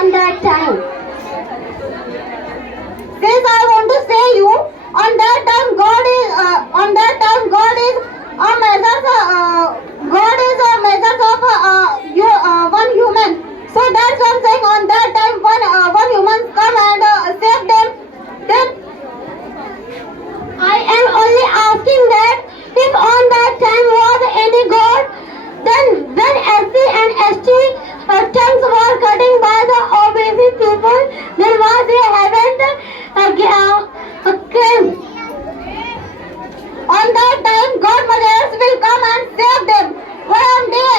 on that time. This I want to say you, on that time God is a measure of one human. So that's what I'm saying. On that time, one human come and save them. Then I am only asking that if on that time was any God, then when SC and ST tongues were cutting by the OBC people, then why they haven't came? On that time, God mothers will come and save them. One day,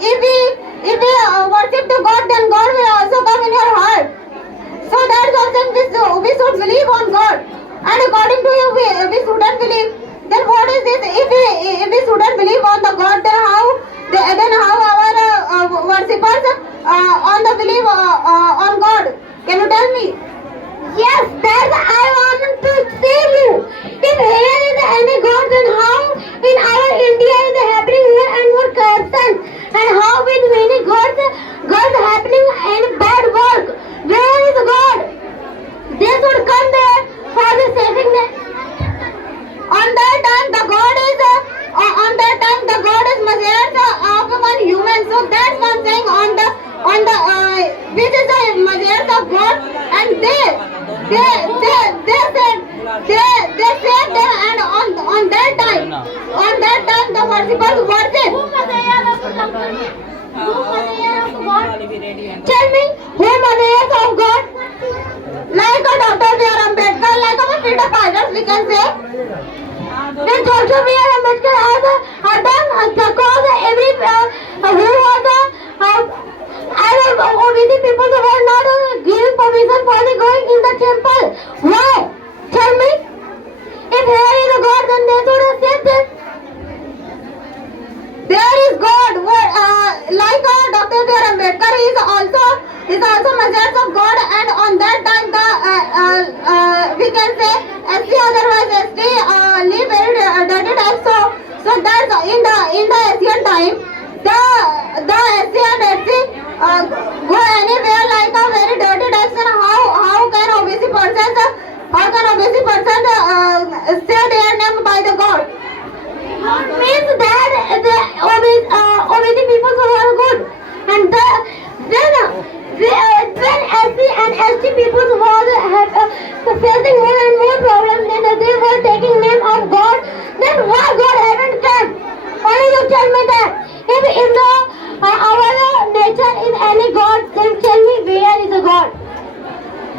if we worship to God, then God will also come in your heart. So that's something we should believe on God. And according to you, we shouldn't believe. Then what is this? If we shouldn't believe on the God, then how our worshippers on the believe on God? Can you tell me? Yes, that's I want to say you. If here is any God, then how in our India is happening more and more corruption, and how with many gods happening and bad work. Where is God? They should come there for the saving them. On that time, the God is measured of one human. So that's one thing which is the measures of God, and they saved them, and on that time the worshippers worship. Tell me, who measures of God? Like a Dr. B.R. Ambedkar, like a freedom fighters, we can say. Then Dr. B.R. Ambedkar had done the cause every who was OBC people who were not given permission for the going in the temple. Why? Tell me. If here is a God, then they should have saved them. There is God, like Dr. B.R. Ambedkar is also measures of God, and on that time we can say SC otherwise ST live very dirty life. So that's in the Asian time the SC and ST go anywhere like a very dirty life. And how can OBC person say their name by the God? Means that the OBC people are good, and when SC and ST people were facing more and more problems, then they were taking name of God. Then why God haven't come? Only you tell me that. If in our nature is any God, then tell me where is the God?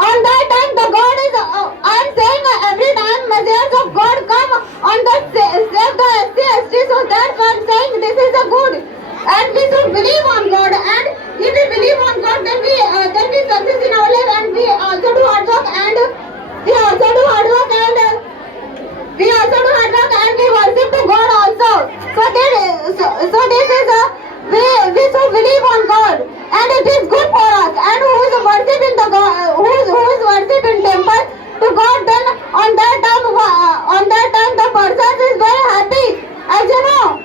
On that time the God is, I am saying every time measures of God come on the save the SC, ST. So that's why I am saying this is a good. And we should believe on God, and if we believe on God, then we success in our life, and we also do hard work, and we worship the God also. So this is we should believe on God, and it is good for us. And who is worshiping the God, who is worshiping temple to God, then on that time the person is very happy. As you know.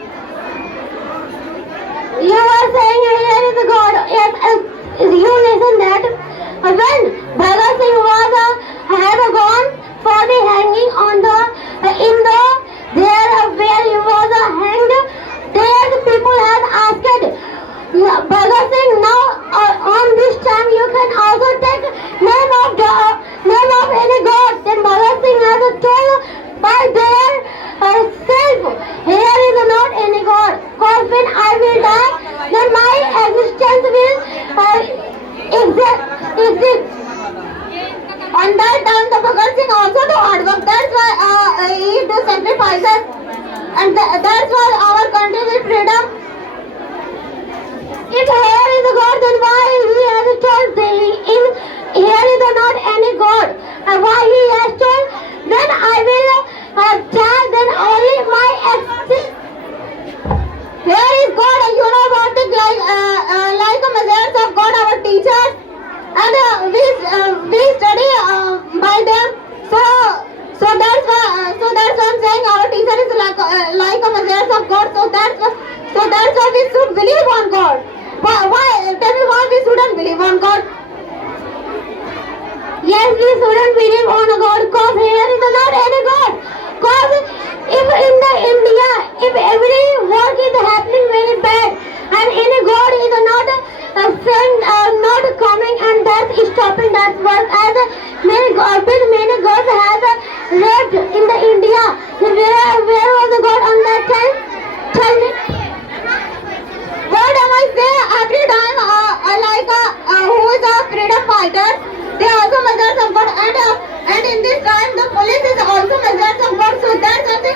You are saying here is God. Yes, you listen that when Bhagat Singh had gone for the hanging on the there where he was hanged, there the people had asked Bhagat Singh, now on this time you can also take name of any God. Then Bhagat Singh has told by their self, here is not any God. Because when I will die, then my existence will exist. On that time, the Bhagat Singh also do hard work. That's why he do sacrifices, and that's why our country is freedom. If here is a God, then why he has told here is not any God? And why he has told, then I will die, then only my existence. Here is God, and you know about the like a measures of God, our teachers, and we study by them. So that's why I'm saying our teacher is like a measures of God. So that's believe on God. Yes, we shouldn't believe on a God because here is not any God. Because if in the India, if every work is happening very bad and any God is not not coming and that is stopping that work as many gods has raped in the India. Where was the God on that time? Tell me. What am I say? Every time, who is a freedom fighter, they also measure some God, and in this time the police is also measure some God. So that's something